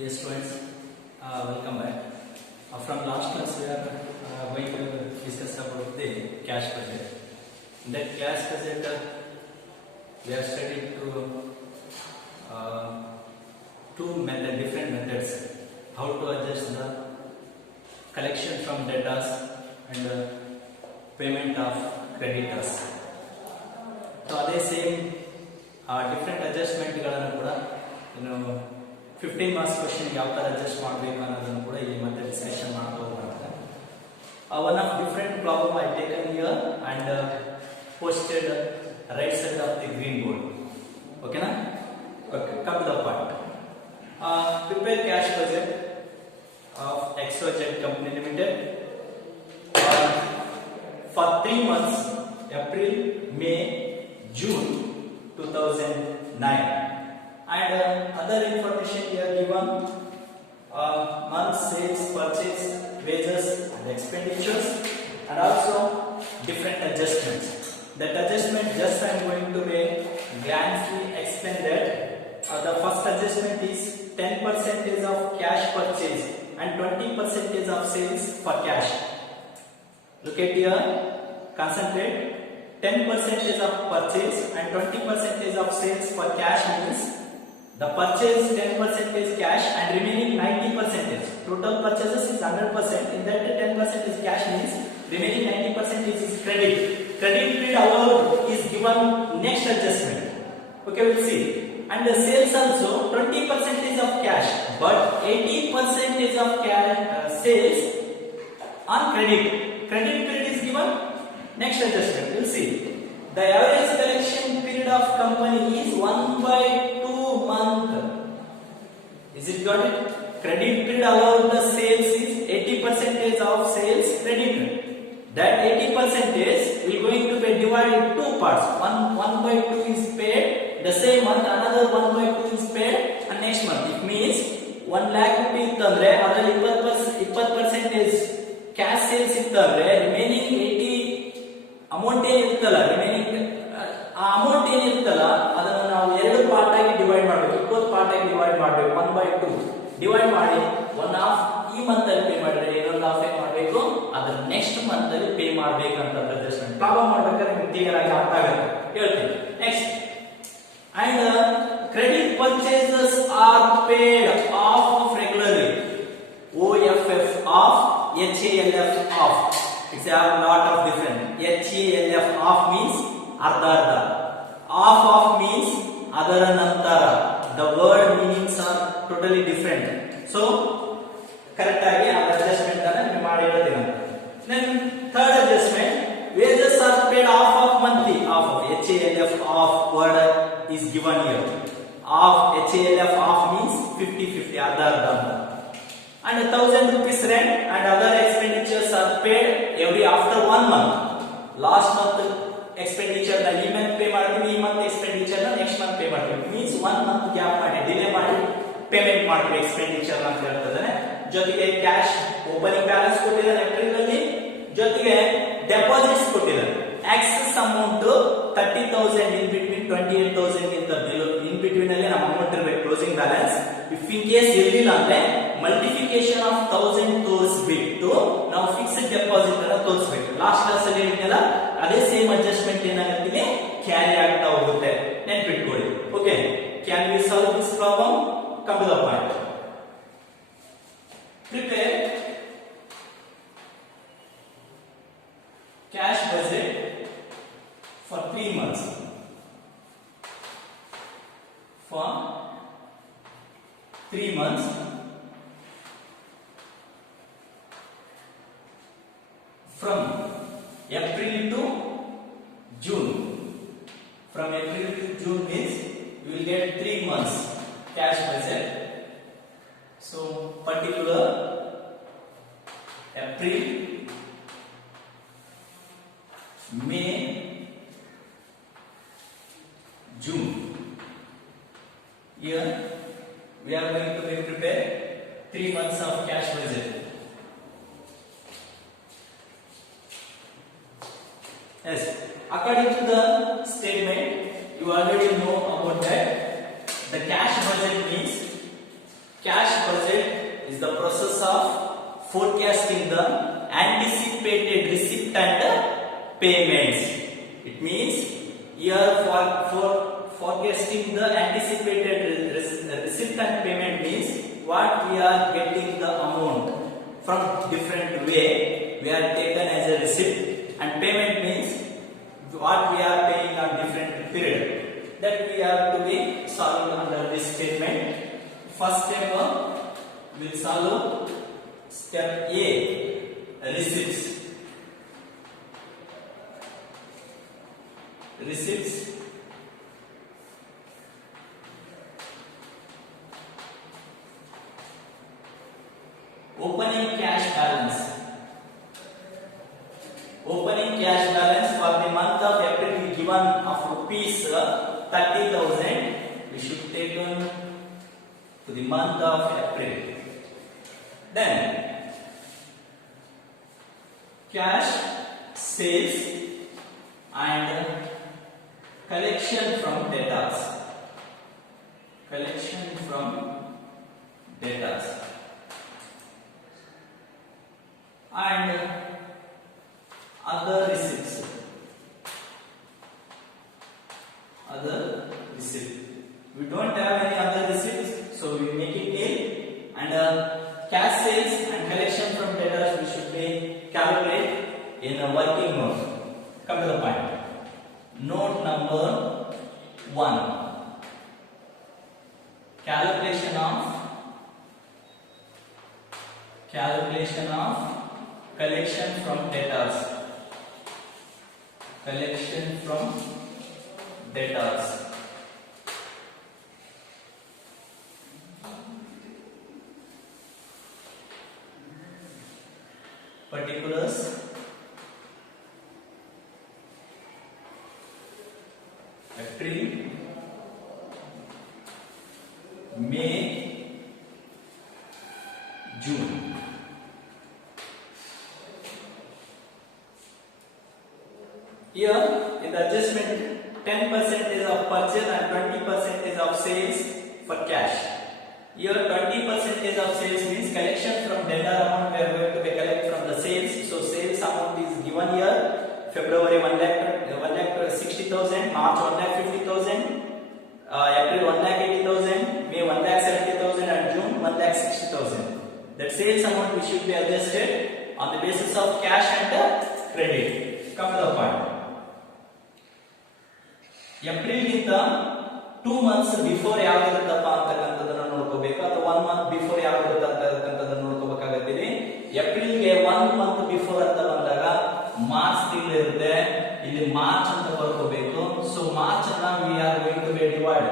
Dear students, welcome back. From last class we are going to discuss about the cash budget. In that cash budget we have studied different methods how to adjust the collection from debtors and payment of creditors. So ಅದೇ same different ಅಡ್ಜಸ್ಟ್ಮೆಂಟ್ಗಳನ್ನು ಕೂಡ 15 marks question ಯಾವ ತರ adjust ಮಾಡಬೇಕು ಅನ್ನೋದನ್ನು ಕೂಡ ಇಲ್ಲಿ ಮತ್ತೆ discussion ಮಾಡ್ತಾ ಹೋಗೋಣ. One of different problem I taken here and posted right side of the green board. Okay na? Okay, come to the point. Prepare cash budget of XYZ Company Limited for 3 months, April, May, June 2009, and other information here given: month sales, purchase, wages and expenditures, and also different adjustments. That adjustment just I am going to glance explain that. The first adjustment is 10% of cash purchase and 20% of sales for cash. Look at here, concentrate. 10% of purchase and 20% of sales for cash means the purchase 10% is cash and remaining 90%. Total purchases is 100%. In that 10% is cash means remaining 90% is credit. Credit period allowed is given next adjustment. Okay, we'll see. And the sales also 20% is of cash, but 80% is of cash sales on credit. Credit period is given next adjustment. We'll see. The average collection period of company is 1/2 month. Is it got it? Credit period allowed the sales is 80% of sales credit. That 80% will going to be divided in two parts. 1/2 is paid the same month, another 1/2 is paid and next month. It means 1 lakh rupees ittandre adರಲ್ಲಿ 20% is cash sales ittandre remaining 80 amount ಏನಿರುತ್ತಲ್ಲ remaining ಆ amount ಏನಿರುತ್ತಲ್ಲ ಅದನ್ನು ನಾವು ಎರಡು part ಆಗಿ divide ಮಾಡಬೇಕು. 20 part ಆಗಿ ಡಿವೈಡ್ ಮಾಡಬೇಕು. 1/2 ಡಿವೈಡ್ ಮಾಡಿ 1/2 ಈ ಮಂತ್ ಅಲ್ಲಿ ಪೇ ಮಾಡಿದ್ರೆ ಇನ್ನೊಂದು ಹಾಫ್ ಏನ್ ಮಾಡಬೇಕು ಅದನ್ನ ನೆಕ್ಸ್ಟ್ ಮಂತ್ ಅಲ್ಲಿ ಪೇ ಮಾಡಬೇಕಂತ ಅಡ್ಜಸ್ಟ್ಮೆಂಟ್ ಪ್ರಾಬ್ಲಮ್ ಮಾಡ್ಬೇಕಾದ್ರೆ ನಿಮ್ಗೆ ಕ್ಲಿಯರ್ ಆಗಿ ಅರ್ಥ ಆಗುತ್ತೆ ಹೇಳ್ತೀನಿ. Next and credit purchases are paid of regularly OFF off, HALF off. It's a lot of different. HALF off means arda arda. Off means adara nantara. The word meanings are totally different. So correct agi adjustment anna ನೀವು ಮಾಡಿರೋದಿಲ್ಲ. Then third adjustment, wages are paid off of monthly. Off of HALF off word is given here. Off HALF off means 50-50 arda arda. And 1,000 rupees rent and other expenditures are paid every after 1 month. Last month expenditure na ಈ month pay ಮಾಡ್ತೀವಿ, ಈ month expenditure na next month pay ಮಾಡ್ತೀವಿ. Means 1 month gap ಮಾಡಿ delay ಮಾಡಿ payment ಮಾಡ್ತೀವಿ expenditure ಅಂತ ಹೇಳ್ತದಾನೆ. ಜೊತೆಗೆ cash opening balance ಕೊಟ್ಟಿದ್ದಾರೆ ಏಪ್ರಿಲ್ ಅಲ್ಲಿ, ಜೊತೆಗೆ ಡೆಪಾಸಿಟ್ಸ್ ಕೊಟ್ಟಿದ್ದಾರೆ. ಎಕ್ಸೆಸ್ ಅಮೌಂಟ್ 30,000 in between 28,000 ಗಿಂತ in between ಅಲ್ಲಿ ನಮ್ಮ ಅಮೌಂಟ್ ಇರಬೇಕು closing balance. If in case ಇರಲಿಲ್ಲ ಅಂದ್ರೆ ಮಲ್ಟಿಫಿಕೇಶನ್ ಆಫ್ 1000 ತೋರಿಸ್ಬಿಟ್ಟು ನಾವು ಫಿಕ್ಸ್ಡ್ ಡೆಪಾಸಿಟ್ ಅನ್ನ ತೋರಿಸಬೇಕು. ಲಾಸ್ಟ್ ಕ್ಲಾಸ್ ಅಲ್ಲಿ ಹೇಳಿದ್ನಲ್ಲ ಅದೇ ಸೇಮ್ ಅಡ್ಜಸ್ಟ್ಮೆಂಟ್ ಏನಾಗುತ್ತೆ ಕ್ಯಾರಿ ಆಗ್ತಾ ಹೋಗುತ್ತೆ, ನೆನ್ಪಿಟ್ಕೊಳ್ಳಿ. Okay, can we solve this problem? Come to the point. Prepare cash budget for 3 months. For 3 months from April to June. From April to June means you will get 3 months cash budget. So particular April, May, June. Here we are going to prepare 3 months of cash budget. Yes, according to the statement, you already know about that. The cash budget means Cash budget is the process of forecasting the anticipated receipt and payments. It means here for forecasting the anticipated receipt and payment means what we are getting the amount from different way we are taken as a receipt, and payment means what we are paying on different period, that we have to be solving under this statement. First step we'll solve step A, receipts. Receipts. Opening cash balance. Opening cash balance for the month of April given of rupees 30,000. We should take on to the month of April. Then cash sales and collection from debtors. Collection from debtors. And other receipts. Other receipts. We don't have any other receipts, so we make it nil. And cash sales and collection from debtors we should be calculate in a working note. Come to the point. Note number 1. Calculation of collection from debtors. Collection from debtors. Particulars. April, May, June. Here in the adjustment 10% is of purchase and 20% is of sales for cash. Here 20% is of sales means collection from debtor amount we are going to be collect from the sales. So sales amount is given here. February 1,60,000, March 1,50,000, April 1,80,000, May 1,70,000 and June 1,60,000. That sales amount we should be adjusted on the basis of cash and credit. Come to the point. April ಗಿಂತ 2 months before ಯಾವಾಗಿರುತ್ತಪ್ಪ ಅಂತಕ್ಕಂಥದ್ದನ್ನ ನೋಡ್ಕೋಬೇಕು, ಅಥವಾ 1 month before ಯಾವಾಗಿರುತ್ತೆ ಅಂತಕ್ಕಂಥದ್ದನ್ನ ನೋಡ್ಕೋಬೇಕಾಗುತ್ತೆ. ಏಪ್ರಿಲ್ಗೆ 1 month before ಅಂತ ಬಂದಾಗ March ತಿಂಗಳಿರುತ್ತೆ, ಇಲ್ಲಿ March ಅಂತ ಬರ್ಕೋಬೇಕು. So March ಅನ್ನ we are going to be divide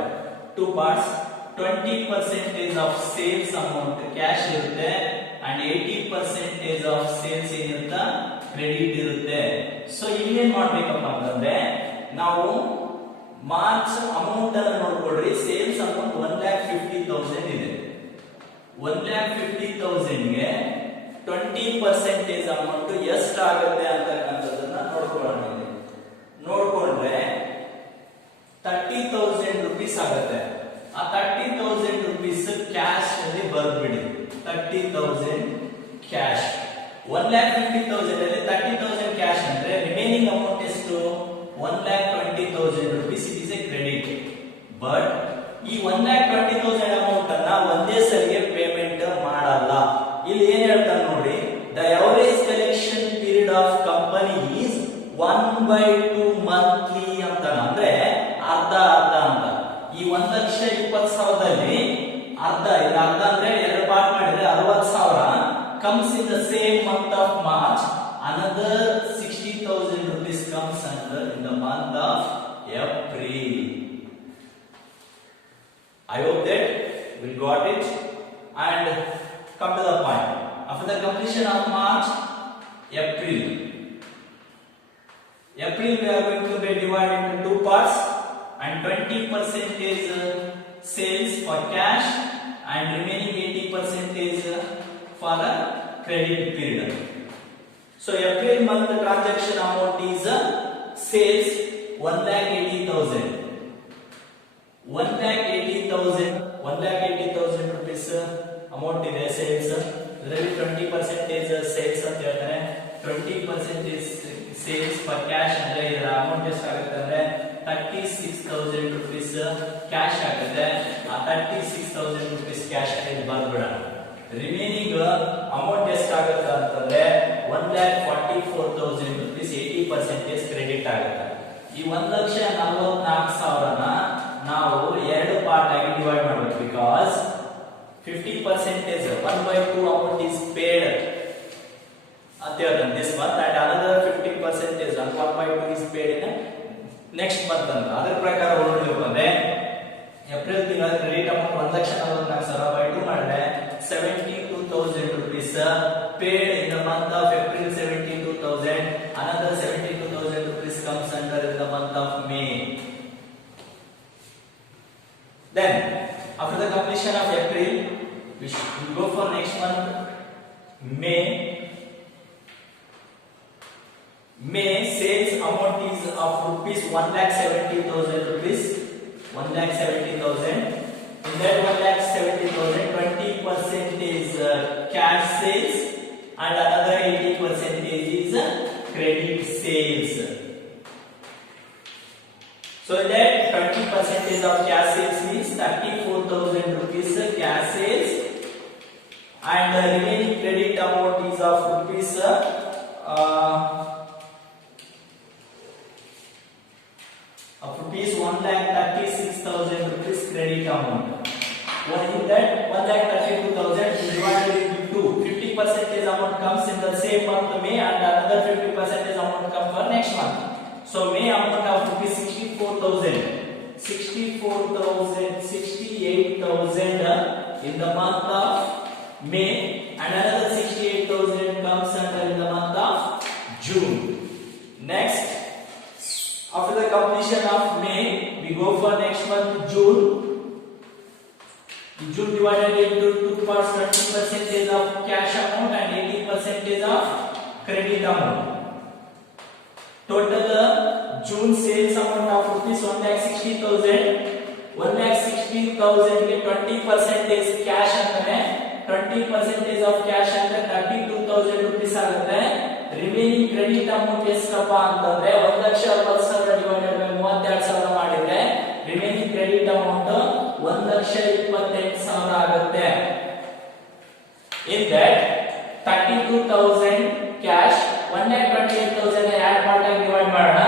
2 parts. 20% of sales amount cash ಇರುತ್ತೆ and 80% of sales ಏನಿರುತ್ತೆ ಕ್ರೆಡಿಟ್ ಇರುತ್ತೆ. ಸೊ ಇಲ್ಲಿ ಏನ್ ಮಾಡ್ಬೇಕಪ್ಪ ಅಂತಂದ್ರೆ ನಾವು ಮಾರ್ಚ್ ಅಮೌಂಟ್ ಅನ್ನು ನೋಡ್ಕೊಳ್ರಿ. ಸೇಲ್ಸ್ ಅಮೌಂಟ್ 1,50,000 ಇದೆ. 1,50,000 ಗೆ 20% ಅಮೌಂಟ್ ಎಷ್ಟಾಗುತ್ತೆ ಅಂತಕ್ಕಂಥದ್ದನ್ನ ನೋಡ್ಕೊಳ್ಳೋಣ. ನೋಡ್ಕೊಂಡ್ರೆ 30,000 rupees ಆಗುತ್ತೆ. ಆ 30,000 rupees ಕ್ಯಾಶ್ ಅಲ್ಲಿ ಬರ್ಬಿಡಿ. 30,000 ಕ್ಯಾಶ್. 1,50,000 ಅಲ್ಲಿ 30,000 ಕ್ಯಾಶ್ ಅಂದ್ರೆ ರಿಮೈನಿಂಗ್ ಅಮೌಂಟ್ ಎಷ್ಟು? 1,20,000 rupees. It is a credit. But ಈ 1,20,000 ಅಮೌಂಟ್ ಅನ್ನ ಒಂದೇ ಸರಿಗೆ ಪೇಮೆಂಟ್ ಮಾಡಲ್ಲ. ಇಲ್ಲಿ ಏನ್ ಹೇಳ್ತಾರೆ ನೋಡಿ, the average collection period of company is 1/2 monthly ಅಂತ, ಅಂದ್ರೆ ಅರ್ಧ ಅರ್ಧ ಅಂತ. ಈ 1,20,000ದಲ್ಲಿ ಅರ್ಧ ಅಂದ್ರೆ 2 ಪಾರ್ಟ್ ಮಾಡಿದ್ರೆ 60,000 comes in the same month of March. Another 60,000 rupees comes under in the month of April. I hope that we got it. And come to the point. After the completion of March, April we are going to be divided into 2 parts, and 20% is sales for cash and remaining 80% is for the credit period. So April month transaction amount is sales 1,80,000 rupees amount ಇದೆ sales, ಇದರಲ್ಲಿ 20% sales ಅಂತ ಹೇಳ್ತಾರೆ. 20% sales for cash ಅಂದ್ರೆ ಇದರ amount ಎಷ್ಟಾಗುತ್ತೆ ಅಂದ್ರೆ 36,000 rupees cash ಆಗುತ್ತೆ. ಆ 36,000 rupees ಕ್ಯಾಶ್ ಅಲ್ಲಿ ಬರ್ಬಿಡೋಣ. ರಿಮೈನಿಂಗ್ ಅಮೌಂಟ್ ಎಷ್ಟಾಗುತ್ತೆ ಅಂತಂದ್ರೆ 1,44,000 rupees 80% ಕ್ರೆಡಿಟ್ ಆಗುತ್ತೆ. ಈ 1,44,000ನ ನಾವು ಎರಡು ಪಾರ್ಟ್ ಆಗಿ ಡಿವೈಡ್ ಮಾಡಬೇಕು. Because 50% 1/2 amount is paid at this month and another 50% is 1/2 is paid in next month ಅಂತ. ಅದರ ಪ್ರಕಾರ ನೋಡಬೇಕು ಅಂದ್ರೆ ಏಪ್ರಿಲ್ ತಿಂಗಳ ಕ್ರೆಡಿಟ್ ಅಮೌಂಟ್ 1,44,000 ಮಾಡಿದ್ರೆ 72,000 rupees paid in the month of April. 72,000, another 72,000 rupees comes under in the month of May. Then after the completion of April we go for next month May. May sales amount is of rupees 1,70,000 rupees. 1,70,000. In that 1,70,000, 20% is cash sales and another 80% is credit sales. So that 20% of cash sales is 34,000 rupees cash sales and the remaining credit amount is of rupees 1,36,000 rupees credit amount. In that 1,32,000 is divided into 2. 50% amount comes in the same month May and another 50% amount comes for next month. So May amount of rupees 64,000, 68,000 in the month of May and another 68,000 comes under in the month of June. Next, after the completion of May, we go for next month June. June divided into two parts, 20% of cash amount and 80% of credit amount. Total June sales amount of rupees 1,60,000. 1,60,000 ಗೆ 20% is cash ಅಂದ್ರೆ 20% of cash ಅಂದ್ರೆ 32,000 rupees ಆಗುತ್ತೆ. Remaining credit amount ಎಷ್ಟಪ್ಪ ಅಂತಂದ್ರೆ 1,40,000 divided by 32,000 ಮಾಡಿದ್ರೆ remaining credit amount 1,28,000 ಆಗುತ್ತೆ. In that 32,000 cash 1,28,000 add ಮಾಡಿ divide ಮಾಡೋಣ.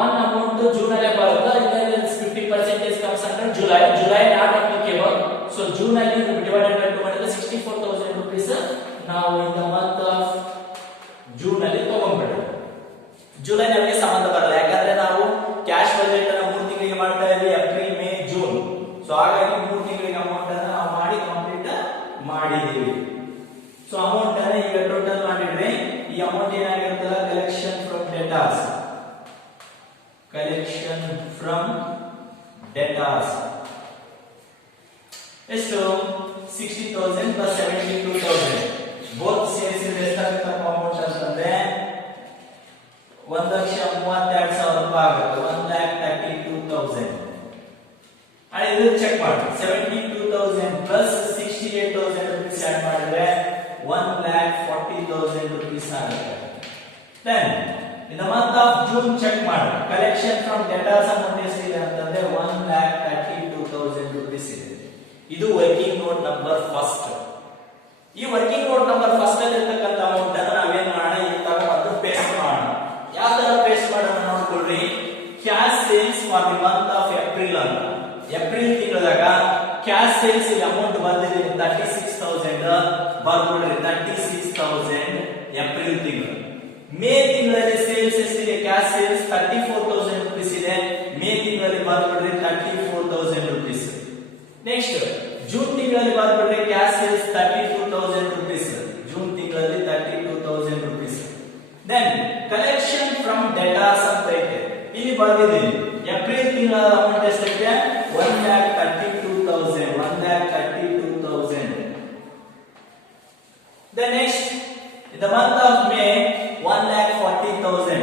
ಒನ್ ಅಮೌಂಟ್ ಜೂನ್ ಅಲ್ಲೇ ಬರುತ್ತೆ. ಇದರಲ್ಲಿ 50% comes under July. July not applicable. So June ಅಲ್ಲಿ ಡಿವೈಡೆಡ್ ಬೈ 2 ಮಾಡಿದ್ರೆ 64,000 rupees ನಾವು in the month of June ಅಲ್ಲಿ ತಗೊಂಡ್ಬಿಟ್ಟು ಜುಲೈ ನಮಗೆ ಸಂಬಂಧ ಬರಲ್ಲ. ಯಾಕಂದ್ರೆ ನಾವು ಕ್ಯಾಶ್ ಬಜೆಟ್ ಅನ್ನು 3 ತಿಂಗಳಿಗೆ ಮಾಡ್ತಾ ಇದ್ವಿ, ಏಪ್ರಿಲ್ ಮೇ ಜೂನ್. ಸೊ ಹಾಗಾಗಿ 3 ತಿಂಗಳಿಗೆ ಅಮೌಂಟ್ ಅನ್ನು ನಾವು ಮಾಡಿ ಕಂಪ್ಲೀಟ್ ಮಾಡಿದೀವಿ. ಸೊ ಅಮೌಂಟ್ ಅನ್ನು ಈಗ ಟೋಟಲ್ ಮಾಡಿದ್ರೆ ಈ ಅಮೌಂಟ್ ಏನಾಗಿರುತ್ತಲ್ಲ, collection from debtors. Collection from debtors ಎಷ್ಟು 60,000 plus 72,000 ಬೋತ್ ಸೇರಿಸಿ ಎಷ್ಟಾಗುತ್ತೆ ಅಮೌಂಟ್ ಅಂತಂದ್ರೆ 1,32,000 ರೂಪಾಯಿ ಆಗುತ್ತೆ. 1,32,000 and ಇದು ಚೆಕ್ ಮಾಡಿ 72,000 plus 68,000 rupees ಆಡ್ ಮಾಡಿದ್ರೆ 1,40,000 rupees ಆಗುತ್ತೆ. Then in the month of June check ಮಾಡಿ ಕಲೆಕ್ಷನ್ ಫ್ರಮ್ ಡೆಟಾರ್ಸ್ ಅಮೌಂಟ್ ಎಷ್ಟಿದೆ ಅಂತಂದ್ರೆ 1,32,000 rupees ಇದೆ. ಇದು ವರ್ಕಿಂಗ್ ನೋಟ್ ನಂಬರ್ ಫಸ್ಟ್. ಈ ವರ್ಕಿಂಗ್ ನೋಟ್ ನಂಬರ್ ಫಸ್ಟ್ ಅಲ್ಲಿ ಇರತಕ್ಕಂತ ಅಮೌಂಟ್ ಅನ್ನು ನಾವೇನ್ ಮಾಡೋಣ, ಈ ತರ ಒಂದು ಪೇಸ್ಟ್ ಮಾಡೋಣ. ಯಾವ ತರ ಪೇಸ್ಟ್ ಮಾಡೋಣ ನೋಡ್ಕೊಳ್ಳಿ. Cash sales for the month of April ಅಂತ. ಏಪ್ರಿಲ್ ತಿಂಗಳದಾಗ ಕ್ಯಾಶ್ ಸೇಲ್ಸ್ ಇಲ್ಲಿ ಅಮೌಂಟ್ ಬಂದಿದೆ 36,000 ಬರ್ಬಿಡ್ರಿ. 36,000 ಏಪ್ರಿಲ್ ತಿಂಗಳು. ಮೇ ತಿಂಗಳಲ್ಲಿ ಸೇಲ್ಸ್ ಎಷ್ಟಿದೆ, ಕ್ಯಾಶ್ ಸೇಲ್ಸ್ 34,000 rupees ಇದೆ. ಮೇ ತಿಂಗಳಲ್ಲಿ ಬರ್ಬಿಡ್ರಿ 34,000 rupees. ನೆಕ್ಸ್ಟ್ ಜೂನ್ ತಿಂಗಳಲ್ಲಿ ಬರ್ಬಿಟ್ರೆ ಕ್ಯಾಶ್ ಸೇಲ್ಸ್ 32,000 rupees. ಜೂನ್ ತಿಂಗಳಲ್ಲಿ 32,000 rupees. ದೆನ್ ಕಲೆಕ್ಷನ್ ಫ್ರಮ್ ಡೆಟಾರ್ಸ್ ಅಂತ ಐತೆ, ಇಲ್ಲಿ ಬರ್ದಿದ್ದೀನಿ. ಏಪ್ರಿಲ್ ತಿಂಗಳ ಅಮೌಂಟ್ ಎಷ್ಟೈತೆ 1,32,000. 1,32,000. Then next in the month of May 1,40,000.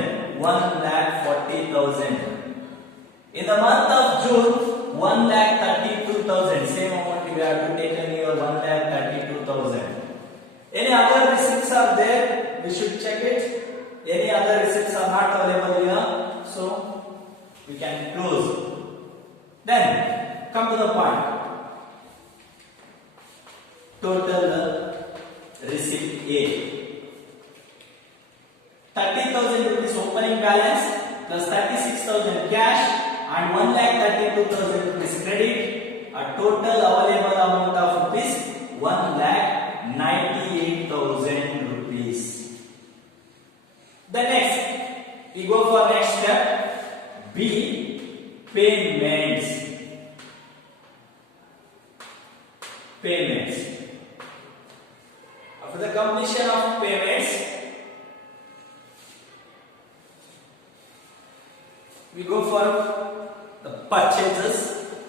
1,40,000. In the month of June 1,32,000. Same amount you have to take in your 1,32,000. are there, we should check it. Any other receipts are not available here, so we can close. Then come to the point. Total receipt A, 30,000 rupees opening balance plus 36,000 cash and 1,32,000 rupees credit. A total available amount of rupees 1,98,000 rupees. The next, we go for next step. B, payments. Payments. After the completion of payments, we go for the purchases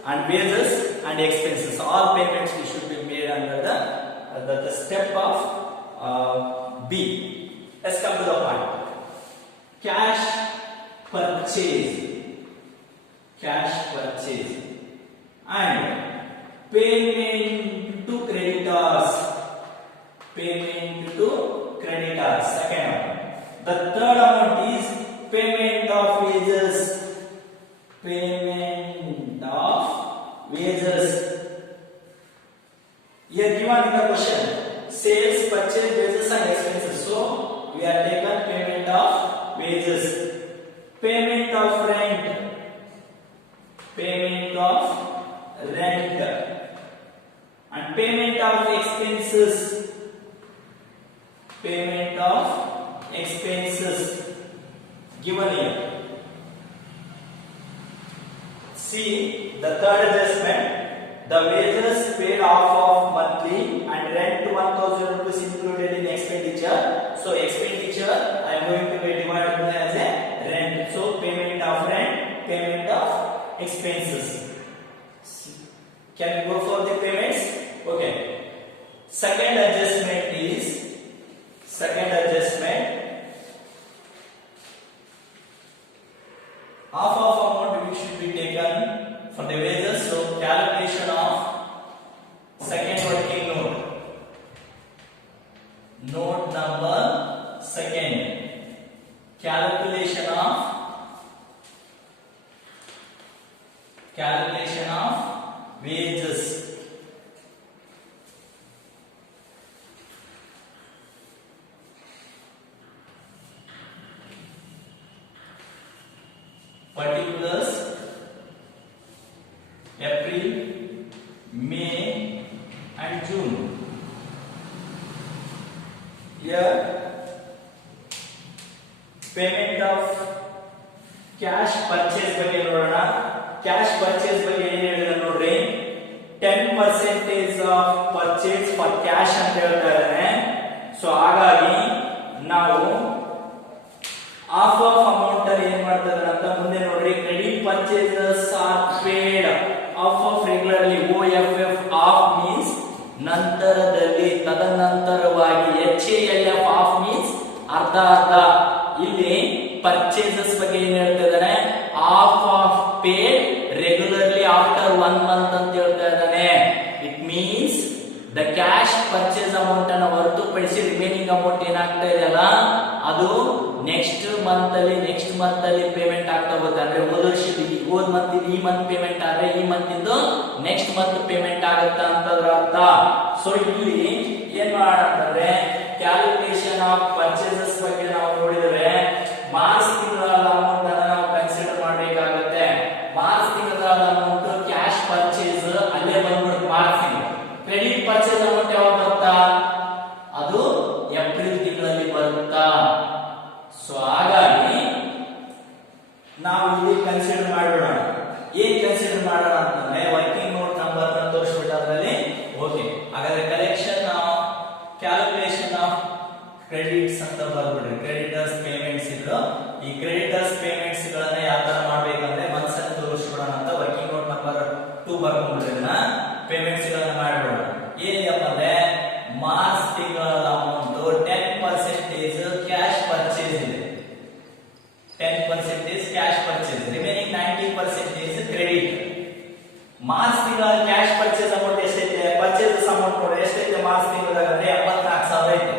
and wages and expenses. All payments we should be made under the step of B. Let's come to the point. Cash purchase. Cash purchase and payment to creditors. Payment to creditors. Second one. The third amount is payment of wages. Payment of wages. Here given in the question, sales, purchase, wages and expenses. So we are taken payment of wages. Payment of rent. Payment of rent. And payment of expenses. Payment of expenses given here. See the third adjustment. The wages paid off of monthly and rent 1,000 rupees included in expenditure. So expenditure I am going to be divided as a rent. So payment of rent, payment of expenses. Can we go for the payments? Okay. Second adjustment. Half of amount we should be taken for the wages. So calculation of second working note. Note number second. Calculation of wages. Particulars April, May and June. Here payment of cash purchase ಬಗ್ಗೆ ನೋಡೋಣ. Cash purchase ಬಗ್ಗೆ ಏನು ಹೇಳಿದ್ರು ನೋಡ್ರಿ. 10% of purchase for cash ಅಂತ ಹೇಳ್ತಾ ಇದ್ದಾನೆ. So ಹಾಗಾಗಿ ನಾವು half of amount ಅಲ್ಲಿ ಏನು ಮಾಡ್ತಾ ಇದ್ದಾರೆ ಅಂತ ಮುಂದೆ ನೋಡ್ರಿ. Credit purchases are paid half of regularly. OFF half means ನಂತರದಲ್ಲಿ, ತದನಂತರವಾಗಿ. HALF half means ಅರ್ಧ ಅರ್ಧ. ಇಲ್ಲಿ ಪರ್ಚೇಸಸ್ ಬಗ್ಗೆ ಏನು ಹೇಳ್ತಾ ಇದ್ದಾನೆ, half of paid regularly after 1 month ಅಂತ ಹೇಳ್ತಾ ಇದ್ದಾನೆ. It means the cash purchase amount ಅನ್ನು ಹೊರತುಪಡಿಸಿ ರಿಮೈನಿಂಗ್ ಅಮೌಂಟ್ ಏನಾಗ್ತಾ ಇದೆಯಲ್ಲ ಅದು ನೆಕ್ಸ್ಟ್ ಮಂತ್ ಅಲ್ಲಿ ಪೇಮೆಂಟ್ ಆಗ್ತಾ ಹೋಗುತ್ತೆ. ಅಂದ್ರೆ ಹೋದ ಮಂತ್ ಈ ಮಂತ್ ಪೇಮೆಂಟ್ ಆದ್ರೆ ಈ ಮಂತ್ ಇಂದು ನೆಕ್ಸ್ಟ್ ಮಂತ್ ಪೇಮೆಂಟ್ ಆಗುತ್ತಾ ಅಂತದ್ರ ಅರ್ಥ. ಸೊ ಇಲ್ಲಿ ಏನ್ ಮಾಡೋಣ ಅಂತಂದ್ರೆ ಕ್ಯಾಲ್ಕುಲೇಷನ್ ಆಫ್ ಪರ್ಚೇಸಸ್ ಬಗ್ಗೆ ನಾವು ನೋಡಿದ್ರೆ ಮಾರ್ಚ್ ತಿಂಗಳ ಅಮೌಂಟ್ ಅನ್ನ ನಾವು ಕನ್ಸಿಡರ್ ಮಾಡಬೇಕಾಗುತ್ತೆ. ಮಾರ್ಚ್ ತಿಂಗಳ ಅಮೌಂಟ್ ಕ್ಯಾಶ್ ಪರ್ಚೇಸ್ ಅಲ್ಲೇ ಬಂದ್ಬಿಡುತ್ತೆ ಮಾರ್ಚ್ ತಿಂಗಳು. ಕ್ರೆಡಿಟ್ ಪರ್ಚೇಸ್ ಅಮೌಂಟ್ ಯಾವಾಗ ಬರುತ್ತಾ, ಅದು ಏಪ್ರಿಲ್ ತಿಂಗಳಲ್ಲಿ ಬರುತ್ತಾ. ಸೊ ಹಾಗಾಗಿ ನಾವು ಇಲ್ಲಿ ಕನ್ಸಿಡರ್ ಮಾಡಬೇಡ. ಏನ್ ಕನ್ಸಿಡರ್ ಮಾಡೋಣ ಅಂತಂದ್ರೆ ವರ್ಕಿಂಗ್ ನೋಟ್ ನಂಬರ್ ನ ತೋರಿಸ್ಬಿಟ್ಟು ಅದರಲ್ಲಿ ಓಕೆ. ಹಾಗಾದ್ರೆ ಕ್ಯಾಲ್ಕುಲೇಷನ್ ಆಫ್ ಕ್ರೆಡಿಟ್ಸ್ ಅಂತ ಬರ್ಬಿಡ್ರಿ. ಕ್ರೆಡಿಟರ್ಸ್ ಪೇಮೆಂಟ್ಸ್ ಇದ್ರು. ಈ ಕ್ರೆಡಿಟರ್ಸ್ ಪೇಮೆಂಟ್ಸ್ ಗಳನ್ನ ಯಾವ ತರ ಮಾಡ್ಬೇಕಂದ್ರೆ ಮಂತ್ಸ್ ಅಂತ ತೋರಿಸ್ಬಿಡೋಣ ಅಂತ ವರ್ಕಿಂಗ್ ನೋಟ್ ನಂಬರ್ 2 ಬರ್ಕೊಂಡ್ಬಿಡ್ರಿ. ಇದನ್ನ ಪೇಮೆಂಟ್ಸ್ ಗಳನ್ನ ಮಾಡ್ಬಿಡೋಣ. ಏನಪ್ಪ ಅಂದ್ರೆ ಮಾರ್ಚ್ ತಿಂಗಳ ಅಮೌಂಟ್ 10% ಕ್ಯಾಶ್ ಪರ್ಚೇಸ್ ಇದೆ. 10% cash purchase, remaining 90% credit. March ತಿಂಗಳ ಕ್ಯಾಶ್ ಪರ್ಚೇಸ್ ಅಮೌಂಟ್ ಎಷ್ಟೈತೆ, ಪರ್ಚೇಸ್ ಅಮೌಂಟ್ ನೋಡಿ ಎಷ್ಟೈತೆ ಮಾರ್ಚ್ ತಿಂಗಳದಾಗ ಅಂದ್ರೆ 74,000 ಐತೆ.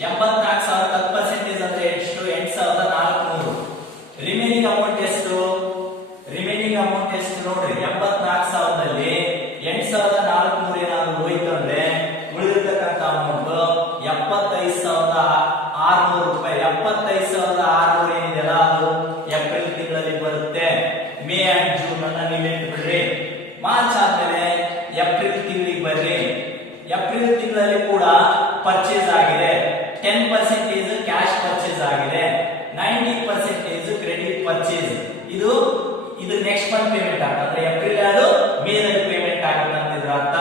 84,000 10% ಅಂದ್ರೆ ಎಷ್ಟು? 8,400. ರಿಮೈನಿಂಗ್ ಅಮೌಂಟ್ ಎಷ್ಟು? ರಿಮೈನಿಂಗ್ ಅಮೌಂಟ್ ಎಷ್ಟು ನೋಡ್ರಿ, 84,000ದಲ್ಲಿ 8,400 ಏನಾದ್ರು ಹೋಯ್ತು ಅಂದ್ರೆ ಉಳಿದಿರ್ತಕ್ಕಂಥ ಅಮೌಂಟ್ 75,600 ರೂಪಾಯಿ. 75,600 ಏನಿದೆಯಲ್ಲ ಅದು ಏಪ್ರಿಲ್ ತಿಂಗಳಲ್ಲಿ ಬರುತ್ತೆ. ಮೇ ಅಂಡ್ ಜೂನ್ ಅನ್ನ ನೀವಿಟ್ಬಿಡ್ರಿ. ಮಾರ್ಚ್ ಆದ್ಮೇಲೆ ಏಪ್ರಿಲ್ ತಿಂಗಳಿಗೆ ಬರ್ರಿ. ಏಪ್ರಿಲ್ ತಿಂಗಳಲ್ಲಿ ಕೂಡ ಪರ್ಚೇಸ್ ಆಗಿದೆ, 10% ಕ್ಯಾಶ್ ಪರ್ಚೇಸ್ ಆಗಿದೆ, 90% ಕ್ರೆಡಿಟ್ ಪರ್ಚೇಸ್. ಇದು ನೆಕ್ಸ್ಟ್ ಮಂತ್ ಪೇಮೆಂಟ್ ಆಗುತ್ತೆ. ಏಪ್ರಿಲ್ ಅದು ಮೇ ನಲ್ಲಿ ಪೇಮೆಂಟ್ ಆಗುತ್ತೆ ಅಂತ ಇದರ ಅರ್ಥ.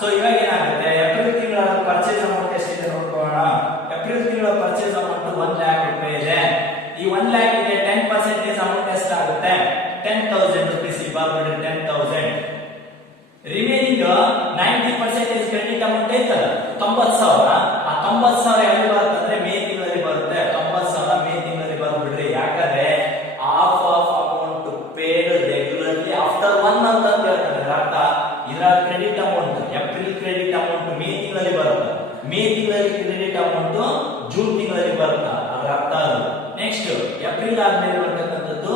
ಸೊ ಇವಾಗ ಏನಾಗುತ್ತೆ, ಏಪ್ರಿಲ್ ತಿಂಗಳ ಪರ್ಚೇಸ್ ಅಮೌಂಟ್ ಎಷ್ಟಿದೆ ನೋಡ್ಕೊಳ್ಳೋಣ. ಏಪ್ರಿಲ್ ತಿಂಗಳ ಪರ್ಚೇಸ್ ಅಮೌಂಟ್ 1 lakh ರೂಪಾಯಿ ಇದೆ. ಈ 1 lakh ಗೆ 10% ಅಮೌಂಟ್ ಎಷ್ಟಾಗುತ್ತೆ? 10,000 ರೂಪೀಸ್. ಇವಾಗ 10,000. ರಿಮೈನಿಂಗ್ 90% ಕ್ರೆಡಿಟ್ ಅಮೌಂಟ್ ಐತಲ್ಲ 90,000. ಆ 90,000 ಎಲ್ಲಿ ಬರುತ್ತೆ ಅಂದ್ರೆ ಮೇ ತಿಂಗಳಲ್ಲಿ ಬರುತ್ತೆ. 90,000 ಮೇ ತಿಂಗಳಲ್ಲಿ ಬರ್ಬಿಡ್ರಿ. ಯಾಕಂದ್ರೆ half of amount paid regularly after 1 month ಅಂತ ಹೇಳ್ತಾರೆ. ಅರ್ಥ ಇದರ credit amount April credit amount May ತಿಂಗಳಲ್ಲಿ ಬರುತ್ತೆ, ಮೇ ತಿಂಗಳಲ್ಲಿ ಕ್ರೆಡಿಟ್ ಅಮೌಂಟ್ ಜೂನ್ ತಿಂಗಳಲ್ಲಿ ಬರುತ್ತೆ. ಅದರ ಅರ್ಥ ಅದು. ನೆಕ್ಸ್ಟ್ ಏಪ್ರಿಲ್ ಆದ್ಮೇಲೆ ಬರ್ತಕ್ಕಂಥದ್ದು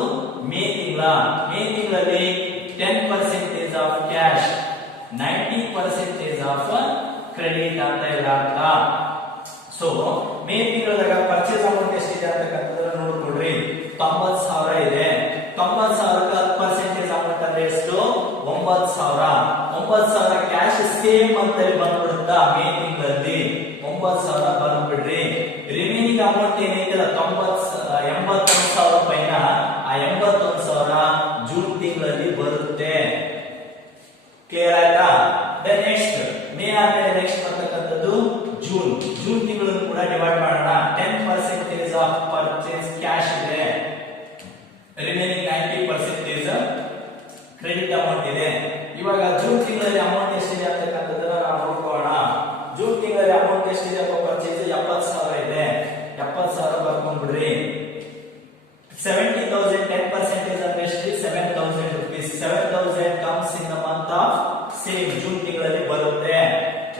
ಮೇ ತಿಂಗಳ. ಮೇ ತಿಂಗಳಲ್ಲಿ 10% ಆಫ್ ಕ್ಯಾಶ್, 90% ಆಫ್ ಕ್ರೆಡಿಟ್ ಅಂತ ಇದರ ಅರ್ಥ. ಸೊ ಮೇ ತಿಂಗಳದಾಗ ಪರ್ಚೇಸ್ ಅಮೌಂಟ್ ಎಷ್ಟಿದೆ ಅಂತಕ್ಕಂಥದ್ದನ್ನ ನೋಡ್ಕೊಡ್ರಿ. 90,000 ಇದೆ. 90,000ಕ್ಕೆ 10% ಅಮೌಂಟ್ ಅಂದ್ರೆ ಎಷ್ಟು? 9,000. 9,000 ಕ್ಯಾಶ್ ಸೇಮ್ ಮಂತ್ ಅಲ್ಲಿ ಬಂದ್ಬಿಡುತ್ತಾ ಮೇ ತಿಂಗಳಲ್ಲಿ? 9,000 ಬಂದ್ಬಿಡ್ರಿ. ರಿಮೈನಿಂಗ್ ಅಮೌಂಟ್ ಏನೈತಲ್ಲ 81,000 ರೂಪಾಯಿನ, ಆ 81,000 ಜೂನ್ ತಿಂಗಳಲ್ಲಿ ಬರುತ್ತೆ. ಕ್ಲಿಯರ್ ಆಯ್ತಾ? ದೆನ್ ನೆಕ್ಸ್ಟ್ ಮೇ ಆದ್ಮೇಲೆ ನೆಕ್ಸ್ಟ್ ಬರ್ತಕ್ಕಂಥದ್ದು ಜೂನ್. ಜೂನ್ ತಿಂಗಳನ್ನು ಕೂಡ ಡಿವೈಡ್ ಮಾಡೋಣ. 10% ಆಫ್ ಪರ್ಚೇಸ್ ಕ್ಯಾಶ್ ಇದೆ, ರಿಮೈನಿಂಗ್ 90% ಕ್ರೆಡಿಟ್ ಅಮೌಂಟ್ ಇದೆ. ಇವಾಗ ಜೂನ್ ತಿಂಗಳಲ್ಲಿ ಅಮೌಂಟ್ ಎಷ್ಟಿದೆ ಅಂತಕ್ಕಂಥದ್ದನ್ನ ನಾವು ನೋಡ್ಕೊಳ್ಳೋಣ. ಜೂನ್ ತಿಂಗಳಲ್ಲಿ ಅಮೌಂಟ್ ಎಷ್ಟಿದೆ? ಪರ್ಚೇಸ್ 70,000 ಇದೆ. 70,000 ಬರ್ಕೊಂಡ್ಬಿಡ್ರಿ. 70,000 10% ಅಂದ್ರೆ ಎಷ್ಟು? 7,000 rupees. 7,000 comes in the month of same June ತಿಂಗಳಲ್ಲಿ ಬರುತ್ತೆ.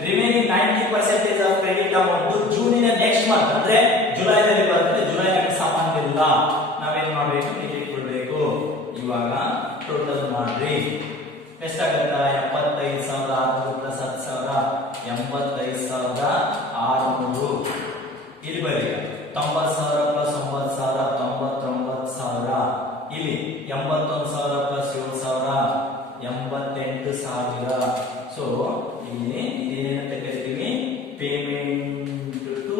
ರಿಮೈನಿಂಗ್ 90% ಆಫ್ ಕ್ರೆಡಿಟ್ ಅಮೌಂಟ್ ಜೂನಿನ ನೆಕ್ಸ್ಟ್ ಮಂತ್ ಅಂದ್ರೆ ಜುಲೈನಲ್ಲಿ ಬರುತ್ತೆ. ಜುಲೈನಲ್ಲಿ ಸಂಬಂಧ ಇಲ್ಲ. ನಾವೇನ್ ಮಾಡ್ಬೇಕು? ಟಿಕೆಟ್ ಕೊಡ್ಬೇಕು. ಇವಾಗ ಟೋಟಲ್ ಮಾಡ್ರಿ. ಎಷ್ಟಾಗತ್ತ? 75,600 ಪ್ಲಸ್ 10,000 85,600. ಇಲ್ಲಿ ಬರೀ 90,000 ಪ್ಲಸ್ 9,000 99,000. ಇಲ್ಲಿ 81,000 ಪ್ಲಸ್ 7,000 88,000. ಸೊ ಇಲ್ಲಿ ಇದೇನಂತ ಕರಿತೀವಿ? ಪೇಮೆಂಟ್ ಟು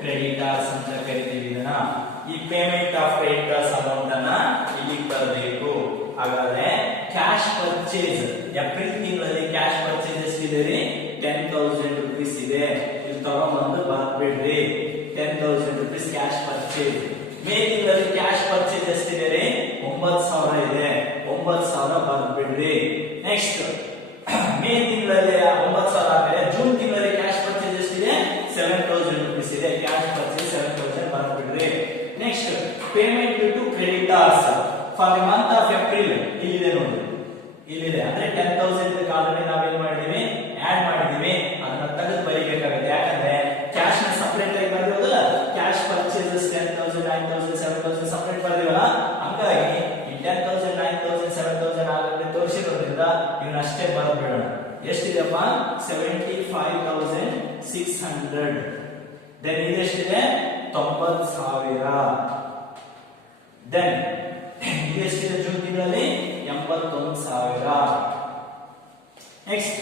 ಕ್ರೆಡಿಟರ್ಸ್ ಅಂತ ಕರಿತೀವಿ ಇದನ್ನ. ಈ ಪೇಮೆಂಟ್ ಆಫ್ ಕ್ರೆಡಿಟರ್ಸ್ ಅಮೌಂಟ್ ಅನ್ನ ಇಲ್ಲಿ ತರಬೇಕು. ಹಾಗಾದ್ರೆ ಕ್ಯಾಶ್ ಪರ್ಚೇಸ್ ಏಪ್ರಿಲ್ ತಿಂಗಳಲ್ಲಿ ಕ್ಯಾಶ್ ಪರ್ಚೇಸ್ ಎಷ್ಟಿದೆ ರೀ? 10,000 ರೂಪೀಸ್ ಇದೆ. ಇಲ್ಲಿ ತಗೊಂಡ್ಬಂದು ಬರ್ಬಿಡ್ರಿ. 10,000 ರೂಪೀಸ್ ಕ್ಯಾಶ್ ಪರ್ಚೇಸ್. ಮೇ ತಿಂಗಳಲ್ಲಿ ಕ್ಯಾಶ್ ಪರ್ಚೇಸ್ ಎಷ್ಟಿದೆ ರೀ? 9,000 ಇದೆ. 9,000 ಬರ್ಬಿಡ್ರಿ. ನೆಕ್ಸ್ಟ್ ಮೇ ತಿಂಗಳಲ್ಲಿ 9,000 ಆದ್ಮೇಲೆ ಜೂನ್ ತಿಂಗಳಲ್ಲಿ ಕ್ಯಾಶ್ ಪರ್ಚೇಸ್ ಎಷ್ಟಿದೆ? 7,000 ರೂಪೀಸ್ ಇದೆ. ಕ್ಯಾಶ್ ಪರ್ಚೇಸ್ 7,000 ಬರ್ಬಿಡ್ರಿ. Next payment to creditors for the month of April ಇಲ್ಲಿದೆ ನೋಡಿ. ಇಲ್ಲಿದೆ ಅಂದ್ರೆ 10,000 ಆಲ್ರೆಡಿ ನಾವೇನ್ ಮಾಡಿದೀವಿ? ಆಡ್ ಮಾಡಿದೀವಿ. ಅದನ್ನ ತೆಗೆದು ಬರೀಬೇಕಾಗುತ್ತೆ. ಯಾಕಂದ್ರೆ ಕ್ಯಾಶ್ ನ ಸಪರೇಟ್ ಆಗಿ ಬರೆದಿರೋದಲ್ಲ. ಕ್ಯಾಶ್ ಪರ್ಚೇಸಸ್ 10,000 9,000 7,000 ಸಪರೇಟ್ ಬರೆದಿವಲ್ಲ. ಹಂಗಾಗಿ ಈ 10,000 9,000 7,000 ಆಲ್ರೆಡಿ ತೋರಿಸಿರೋದ್ರಿಂದ ಇವನ್ನ ಅಷ್ಟೇ ಬರೆದ್ಬಿಡೋಣ. ಎಷ್ಟಿದೆಪ್ಪ? 75,600. ದೆನ್ ಇದೆಷ್ಟಿದೆ? 90,000. ದೆನ್ ಇದೆಷ್ಟಿದೆ ಜೂನ್ ತಿಂಗಳಲ್ಲಿ? 81,000. ನೆಕ್ಸ್ಟ್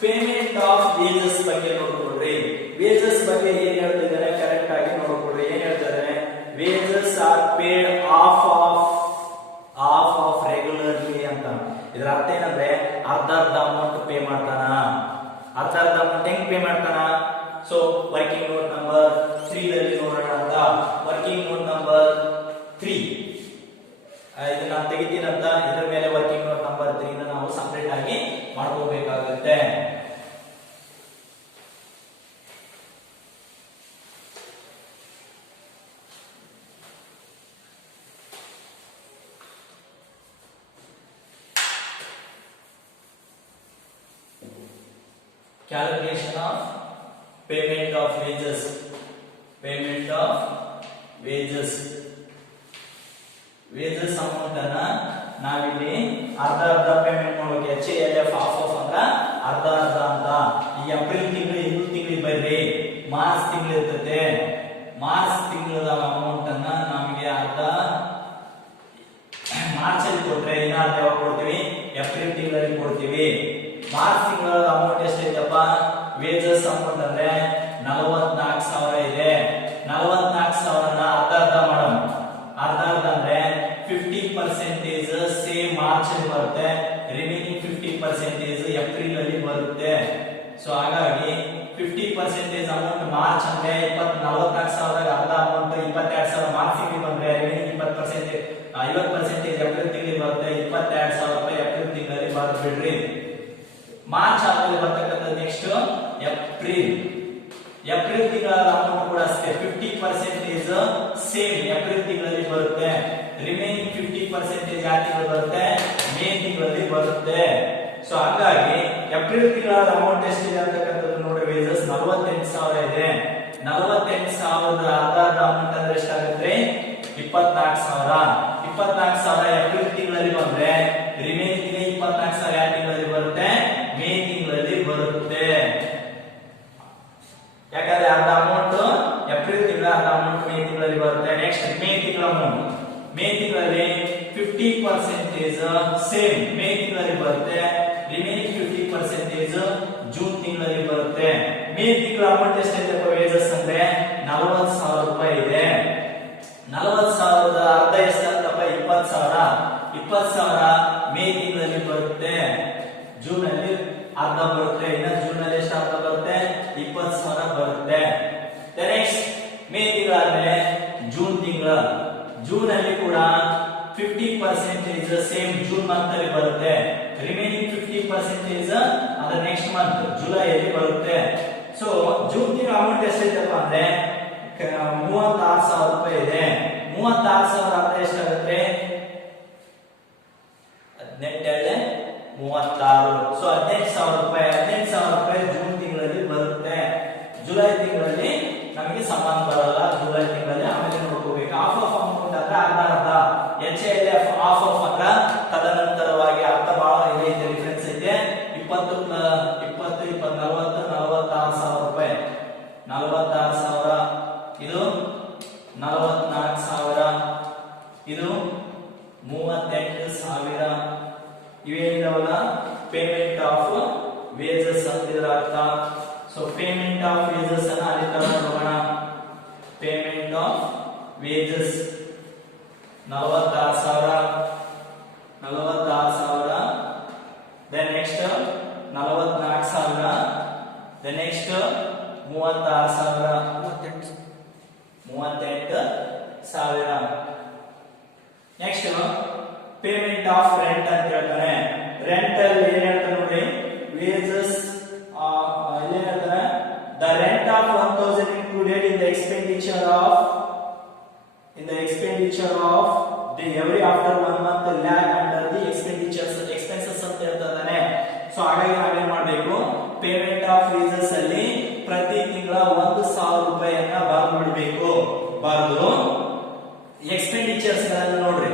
ಪೇಮೆಂಟ್ ಆಫ್ ವೇಜಸ್ ಬಗ್ಗೆ ನೋಡ್ಕೊಡ್ರಿ. ವೇಜಸ್ ಬಗ್ಗೆ ಏನ್ ಹೇಳ್ತಿದ್ದಾರೆ ಕರೆಕ್ಟ್ ಆಗಿ ನೋಡ್ಕೊಡ್ರಿ. ಏನ್ ಹೇಳ್ತಾರೆ? Wages are paid of regularly ಅಂತ. ಇದರ ಅರ್ಥ ಏನಂದ್ರೆ ಅರ್ಧ ಅಮೌಂಟ್ ಪೇ ಮಾಡ್ತಾನ. ಅರ್ಧ ಅಮೌಂಟ್ ಹೆಂಗ್ ಪೇ ಮಾಡ್ತಾನ? ಸೊ ವರ್ಕಿಂಗ್ ನೋಟ್ ನಂಬರ್ 3 ದಲ್ಲಿ ನೋಡೋಣ ಅಂತ. ವರ್ಕಿಂಗ್ ನೋಟ್ ನಂಬರ್ 3 ಇದನ್ನ ತೆಗಿತೀನಂತ. ಇದರ ಮೇಲೆ ವರ್ಕಿಂಗ್ ನೋಟ್ ನಂಬರ್ 3 ನ ನಾವು ಸಪರೇಟ್ ಆಗಿ ಮಾಡ್ಕೋಬೇಕಾಗುತ್ತೆ. Calculation of payment of wages. Payment of wages amount ಅನ್ನ ನಾವಿಲ್ಲಿ ಅರ್ಧ ಪೇಮೆಂಟ್ ಮಾಡ್ಬೇಕು. HALF ಹಾಫ್ ಅಂದ್ರ ಅರ್ಧ ಅಂತ. ಈ ಏಪ್ರಿಲ್ ತಿಂಗಳು ಇನ್ನೊಂದು ತಿಂಗಳಿಗೆ ಬರ್ರಿ, ಮಾರ್ಚ್ ತಿಂಗಳು ಇರ್ತದೆ. ಮಾರ್ಚ್ ತಿಂಗಳ ಅಮೌಂಟ್ ಅನ್ನ ನಮಗೆ ಅರ್ಧ ಮಾರ್ಚ್ ಅಲ್ಲಿ ಕೊಟ್ರೆ ಇನ್ನ ಅರ್ಧ ಯಾವಾಗ ಕೊಡ್ತೀವಿ? ಏಪ್ರಿಲ್ ತಿಂಗಳಲ್ಲಿ ಕೊಡ್ತೀವಿ. ಮಾರ್ಚ್ ತಿಂಗಳ ಅಮೌಂಟ್ ಎಷ್ಟೈತಪ್ಪ? ವೇಜಸ್ ಅಮೌಂಟ್ ಅಂದ್ರೆ 44,000 ಇದೆ. 44,000ನ ಅರ್ಧ ಮಾಡೋಣ. ಅರ್ಧ ಅಂದ್ರೆ 50% ಸೇಮ್ ಮಾರ್ಚ್ ಅಲ್ಲಿ ಬರುತ್ತೆ, ರಿಮೈನಿಂಗ್ 50% ಏಪ್ರಿಲ್ ಅಲ್ಲಿ ಬರುತ್ತೆ. ಸೊ ಹಾಗಾಗಿ 50% ಅಮೌಂಟ್ ಮಾರ್ಚ್ ಅಂದ್ರೆ 44,000 ಅರ್ಧ ಅಮೌಂಟ್ 22,000 ಮಾರ್ಚ್ ತಿಂಗಳಿಗೆ ಬಂದ್ರೆ ರಿಮೈನಿಂಗ್ 50% ಏಪ್ರಿಲ್ ತಿಂಗಳಿಗೆ ಬರುತ್ತೆ. 22,000 ರೂಪಾಯಿ ಏಪ್ರಿಲ್ ತಿಂಗಳಲ್ಲಿ ಬರ್ ಬಿಡ್ರಿ. ಮಾರ್ಚ್ ಆದ್ಮೇಲೆ ಬರ್ತಕ್ಕಂಥ ನೆಕ್ಸ್ಟ್ ಏಪ್ರಿಲ್ ತಿಂಗಳ ಅಮೌಂಟ್ ಕೂಡ ಅಷ್ಟೇ 50% ಸೇಮ್ ಏಪ್ರಿಲ್ ತಿಂಗಳಲ್ಲಿ ಬರುತ್ತೆ. ರಿಮೈನಿಂಗ್ 50% ಯಾವ ತಿಂಗಳು ಬರುತ್ತೆ? ಮೇ ತಿಂಗಳಲ್ಲಿ ಬರುತ್ತೆ. ಸೊ ಹಾಗಾಗಿ ಏಪ್ರಿಲ್ ತಿಂಗಳ ಅಮೌಂಟ್ ಎಷ್ಟಿದೆ ಅಂತಕ್ಕಂಥದ್ದು ನೋಡ್ರಿ. ವೇಜಸ್ 48,000 ಇದೆ. 48,000 ಅರ್ಧ ಅಮೌಂಟ್ ಅಂದ್ರೆ ಎಷ್ಟಾಗುತ್ತೆ? 24,000. 24,000 ಏಪ್ರಿಲ್ ತಿಂಗಳಲ್ಲಿ ಬಂದ್ರೆ ರಿಮೈನಿಂಗ್ 24,000 ಯಾವ ತಿಂಗಳಲ್ಲಿ ಬರುತ್ತೆ? ಮೇ ತಿಂಗಳಲ್ಲಿ ಬರುತ್ತೆ. ಯಾಕಂದ್ರೆ ಅರ್ಧ ಅಮೌಂಟ್ ಏಪ್ರಿಲ್ ತಿಂಗಳ, ಅರ್ಧ ಅಮೌಂಟ್ ಮೇ ತಿಂಗಳಲ್ಲಿ ಬರುತ್ತೆ. ನೆಕ್ಸ್ಟ್ ಮೇ ತಿಂಗಳ ಅಮೌಂಟ್, ಮೇ ತಿಂಗಳಲ್ಲಿ 50% ಸೇಮ್ ಮೇ ತಿಂಗಳಲ್ಲಿ ಬರುತ್ತೆ. ರಿಮೈನಿಂಗ್ 50% ಜೂನ್ ತಿಂಗಳಲ್ಲಿ ಬರುತ್ತೆ. ಮೇ ತಿಂಗಳ ಅಮೌಂಟ್ ಎಷ್ಟಿದೆ ವೇಜಸ್ ಅಂದ್ರೆ 40,000 ರೂಪಾಯಿ ಇದೆ. 40,000 ಅರ್ಧ ಎಷ್ಟಾಗ್ತಪ್ಪ? 20,000. 20,000 ಮೇ ತಿಂಗಳಲ್ಲಿ ಬರುತ್ತೆ. ಜೂನ್ ಅಲ್ಲಿ ಅರ್ಧ ಬರುತ್ತೆ. ಇನ್ನ ಜೂನ್ ಅಲ್ಲಿ ಎಷ್ಟು ಅರ್ಧ ಬರುತ್ತೆ? 20,000 ಬರುತ್ತೆ. ನೆಕ್ಸ್ಟ್ ಮೇ ತಿಂಗಳಾದ್ಮೇಲೆ ಜೂನ್ ತಿಂಗಳ, ಜೂನ್ ಅಲ್ಲಿ ಕೂಡ 50% ಸೇಮ್ ಜೂನ್ ಮಂತ್ ಅಲ್ಲಿ ಬರುತ್ತೆ. ರಿಮೈನಿಂಗ್ 50% ಅದರ ನೆಕ್ಸ್ಟ್ ಮಂತ್ ಜುಲೈ ಅಲ್ಲಿ ಬರುತ್ತೆ. ಸೊ ಜೂನ್ ತಿಂಗಳ ಅಮೌಂಟ್ ಎಷ್ಟೈತಪ್ಪ ಅಂದ್ರೆ 36,000 ರೂಪಾಯಿ ಇದೆ. 36,000 ಅಂದ್ರೆ ಎಷ್ಟಾಗುತ್ತೆ? 18 36. ಸೊ 18,000 ರೂಪಾಯಿ. 18,000 ರೂಪಾಯಿ ಜೂನ್ ತಿಂಗಳಲ್ಲಿ ಬರುತ್ತೆ. ಜುಲೈ ತಿಂಗಳಲ್ಲಿ ನಮಗೆ ಸಂಬಂಧ ಬರಲ್ಲ. ಜುಲೈ ತಿಂಗಳಲ್ಲಿ ಆಮೇಲೆ ನೋಡ್ಕೋಬೇಕು. ಹಾಫ್ ಆಫ್ ಅಮೌಂಟ್ ಅಂದ್ರೆ ಅರ್ಧ. HALF ಹಾಫ್ ಆಫ್ ಅಂದ್ರೆ ತದನಂತರವಾಗಿ ಅರ್ಥ ಬಹಳ ಇದೆ, ಡಿಫರೆನ್ಸ್ ಇದೆ. 20 40 46,000 ರೂಪಾಯಿ. 46,000 ಇದು 44,000 ಇದು 38,000. ಇವೇನಿದಾವಲ್ಲ ಪೇಮೆಂಟ್ ಆಫ್ ವೇಜಸ್ ಅಂತ ಇದರ ಅರ್ಥ. ಸೊ ಪೇಮೆಂಟ್ ಆಫ್ ವೇಜಸ್ ಅನ್ನ ಅಲ್ಲಿ ತಗೊಂಡೋಗೋಣ. Payment of wages 46,000. Then next 44,000. Then next 36,000. 38,000. Next payment of rent ಅಂತ ಹೇಳ್ತಾನೆ. ರೆಂಟ್ ಅಲ್ಲಿ ಏನ್ ಹೇಳ್ತಾನೆ ನೋಡಿ, ವೇಜಸ್ ಇಲ್ಲಿ ಹೇಳ್ತಾನೆ the rent of 1,000 included in the expenditure of the every after 1 month lag under the expenses ಅಂತ ಹೇಳ್ತಾನೆ. ಸೊ ಹಾಗಾಗಿ ನಾವೇನ್ ಮಾಡಬೇಕು? ಪೇಮೆಂಟ್ ಆಫ್ ವೇಜಸ್ ಅಲ್ಲಿ ಪ್ರತಿ ತಿಂಗಳ 1,000 ರೂಪಾಯಿಯನ್ನ ಬರಬೇಕು. ಬರೆದು ಎಕ್ಸ್ಪೆಂಡಿಚರ್ಸ್ ಗಳನ್ನ ನೋಡ್ರಿ.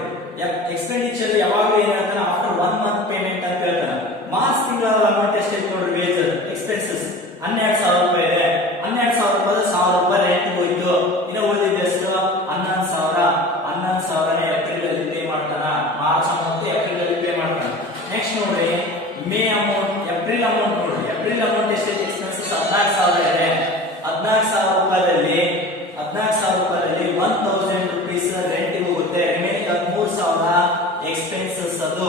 ಎಕ್ಸ್ಪೆಂಡಿಚರ್ ಯಾವಾಗ ಏನ್ ಹೇಳ್ತಾನೆ? ಆಫ್ಟರ್ 1 ಮಂತ್ ಪೇಮೆಂಟ್ ಅಂತ ಹೇಳ್ತಾನೆ. ಮಾರ್ಚ್ ತಿಂಗಳ ಅಮೌಂಟ್ ಎಷ್ಟೈತೆ ನೋಡ್ರಿ? ವೇಜಸ್ ಎಕ್ಸ್ಪೆನ್ಸಸ್ 12,000 ರೂಪಾಯಿ ಇದೆ. 12,000 ರೂಪಾಯಿ 1,000 ರೂಪಾಯಿ ರೆಂಟ್ ಹೋಯ್ತು. ಇನ್ನು ಉಳಿದಿದೆ ಎಷ್ಟು? 11,000. 11,000 ಏಪ್ರಿಲ್ ಅಲ್ಲಿ ಪೇ ಮಾಡ್ತಾನ. ಮಾರ್ಚ್ ಅಮೌಂಟ್ ಏಪ್ರಿಲ್ ಅಲ್ಲಿ ಪೇ ಮಾಡ್ತಾನ. ನೆಕ್ಸ್ಟ್ ನೋಡ್ರಿ ಮೇ ಅಮೌಂಟ್, ಏಪ್ರಿಲ್ ಅಮೌಂಟ್ ನೋಡ್ರಿ. ಏಪ್ರಿಲ್ ಅಮೌಂಟ್ ಎಷ್ಟೈತೆ? ಎಕ್ಸ್ಪೆನ್ಸಸ್ 14,000 ಇದೆ. 14,000 ರೂಪಾಯಿದಲ್ಲಿ 1,000 ರೂಪೀಸ್ ರೆಂಟ್ ಹೋಗುತ್ತೆ. ರಿಮೈನಿಂಗ್ 3,000 ಎಕ್ಸ್ಪೆನ್ಸಸ್ ಅದು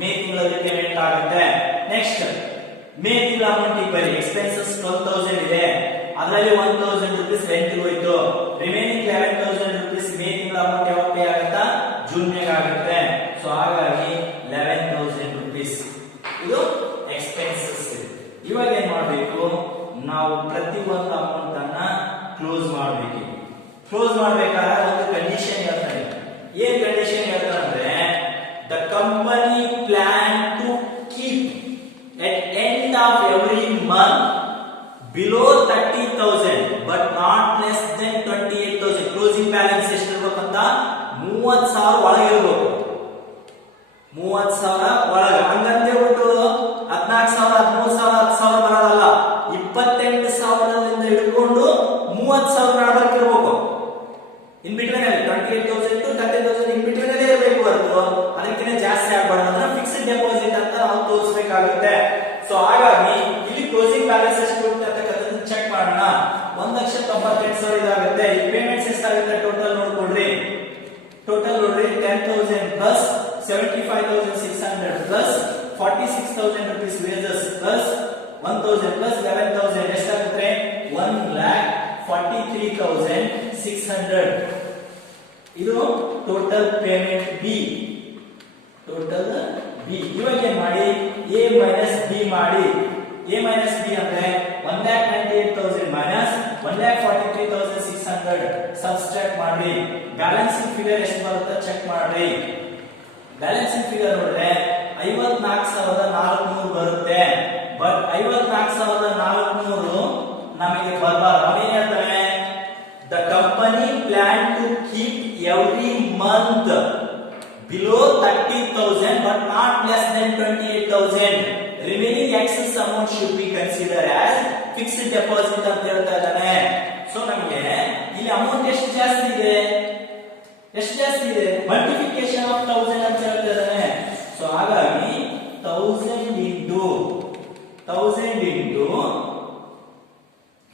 ಮೇ ತಿಂಗಳಲ್ಲಿ ಪೇಮೆಂಟ್ ಆಗುತ್ತೆ. ನೆಕ್ಸ್ಟ್ ಮೇ ತಿಂಗಳ ಅಮೌಂಟ್ ಬರೀ ಎಕ್ಸ್ಪೆನ್ಸಸ್ 12,000 ಇದೆ. ಅದರಲ್ಲಿ 1,000 ರೂಪೀಸ್ ರೆಂಟ್ ಹೋಯ್ತು. ರಿಮೈನಿಂಗ್ 11,000 ರೂಪೀಸ್ ಮೇ ತಿಂಗಳ ಅಮೌಂಟ್ ಯಾವಾಗ ಪೇ ಆಗುತ್ತಾ? ಜೂನ್ ಗೆ ಆಗುತ್ತೆ. ಸೊ ಹಾಗಾಗಿ 11,000 ರೂಪೀಸ್ ಇದು ಎಕ್ಸ್ಪೆನ್ಸಸ್. ಇವಾಗ ಏನ್ ಮಾಡಬೇಕು? ನಾವು ಪ್ರತಿ ಒಂದು ಅಮೌಂಟ್ ಅನ್ನ ಕ್ಲೋಸ್ ಮಾಡಬೇಕು. ಕ್ಲೋಸ್ ಮಾಡಬೇಕಾದ್ರೆ ಒಂದು ಕಂಡೀಷನ್ ಹೇಳ್ತಾರೆ. ಏನ್ ಕಂಡೀಷನ್ ಹೇಳ್ತಾರೆ ಅಂದ್ರೆ the company plan to keep at end of every month below 30,000 but not less than 20,000 30,000 ಒಳಗಿರ್ಬೇಕು. 30,000 ಒಳಗ ಹಂಗಂದ್ರೆ ಬಿಟ್ಟು 14,000 13,000 10,000 ಬರೋದಲ್ಲ. 28,000ದಿಂದ ಹಿಡ್ಕೊಂಡು 30,000 ನಡಬರ್ಕಿರ್ಬೇಕು. ಇನ್ ಬಿಟ್ವೀನ್ ಅಲ್ಲಿ 28,000 to 30,000 ಇನ್ ಬಿಟ್ವೀನ್ ಅಲ್ಲೇ ಇರಬೇಕು ಹೊರತು ಅದಕ್ಕಿಂತ ಜಾಸ್ತಿ ಆಗಬಾರ್ದು. ಅಂದ್ರೆ ಫಿಕ್ಸ್ಡ್ ಡೆಪಾಸಿಟ್ ಅಂತ ನಾವು ತೋರಿಸಬೇಕಾಗುತ್ತೆ. ಸೊ ಹಾಗಾಗಿ ಇಲ್ಲಿ ಕ್ಲೋಸಿಂಗ್ ಬ್ಯಾಲೆನ್ಸ್ ಎಷ್ಟು ಅಂತಕ್ಕಂಥದ್ದನ್ನ ಚೆಕ್ ಮಾಡೋಣ. 1,98,000 ಇದಾಗುತ್ತೆ. ಈ ಪೇಮೆಂಟ್ಸ್ ಎಷ್ಟಾಗುತ್ತೆ ಟೋಟಲ್ ನೋಡ್ಕೊಡ್ರಿ. ಟೋಟಲ್ ನೋಡ್ರಿ 10,000 plus 75,600 plus 46,000 rupees wages plus 1,000 plus 11,000 ಎಷ್ಟಾಗುತ್ತೆ? 1,43,600. ಇದು total payment B. Total B. ಇವಾಗ ಏನ್ ಮಾಡಿ ಎ ಮೈನಸ್ ಬಿ ಮಾಡಿ. ಎ ಮೈನಸ್ ಬಿ ಅಂದ್ರೆ 1,98,000 ಮೈನಸ್ 1,43,600 ಸಬ್ಸ್ಟ್ರಾಕ್ಟ್ ಮಾಡಿ. ಬ್ಯಾಲೆನ್ಸಿಂಗ್ ಫಿಗರ್ ಎಷ್ಟು ಬರುತ್ತೆ ಚೆಕ್ ಮಾಡ್ರಿ. ಬ್ಯಾಲೆನ್ಸಿಂಗ್ ಫಿಗರ್ ನೋಡಿದ್ರೆ 54,400 ಬರುತ್ತೆ. ಬಟ್ 54,400 ನಮಗೆ ಬರಬಾರದು. ಅವೇನ್ ಹೇಳ್ತಾರೆ? The company plan to keep every month below 30,000 but not less than 28,000. Remaining excess amount should be considered as fixed deposit ಅಂತ ಹೇಳ್ತಾ ಇದ್ದಾನೆ. ಸೊ ನಮಗೆ ಇಲ್ಲಿ ಅಮೌಂಟ್ ಎಷ್ಟು ಜಾಸ್ತಿ ಇದೆ? ಎಷ್ಟು ಜಾಸ್ತಿ ಇದೆ? ಮಲ್ಟಿಪ್ಲಿಕೇಶನ್ ಆಫ್ 1000 ಅಂತ ಹೇಳ್ತಾ ಇದ್ದಾನೆ. ಸೊ ಹಾಗಾಗಿ 1000 into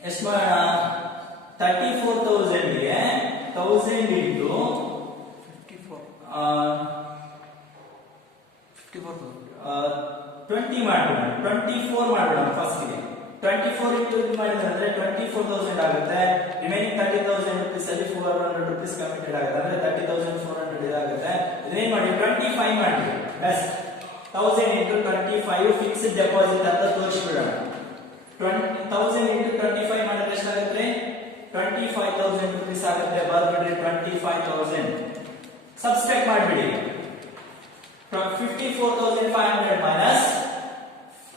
ಎಷ್ಟು ಮಾಡೋಣ? 34,000 ಗೆ 1000 into 20 ಮಾಡೋಣ. 24 ಮಾಡೋಣ ಫಸ್ಟ್ ಗೆ. 24 into ಇದು ಮಾಡಿದ್ರೆ 24,000 ಆಗುತ್ತೆ. ರಿಮೈನಿಂಗ್ 30,000 rupees ಅಲ್ಲಿ 400 rupees ಕಮಿಟೆಡ್ ಆಗುತ್ತೆ. ಅಂದ್ರೆ 30,400 ಇದಾಗುತ್ತೆ. ಇದನ್ನೇನ್ ಮಾಡಿ 25 ಮಾಡಿ. ಬಸ್ 1000 into 25 ಫಿಕ್ಸ್ಡ್ ಡೆಪಾಸಿಟ್ ಅಂತ ತೋರಿಸ್ಬಿಡೋಣ. 1000 into 25 ಮಾಡಿದ್ರೆ ಎಷ್ಟಾಗುತ್ತೆ? 25,000 rupees ಆಗುತ್ತೆ. ಬರ್ಬಿಡ್ರಿ 25,000. ಸಬ್ಸ್ಟ್ರಾಕ್ಟ್ ಮಾಡಿಬಿಡಿ. 54,500 ಮೈನಸ್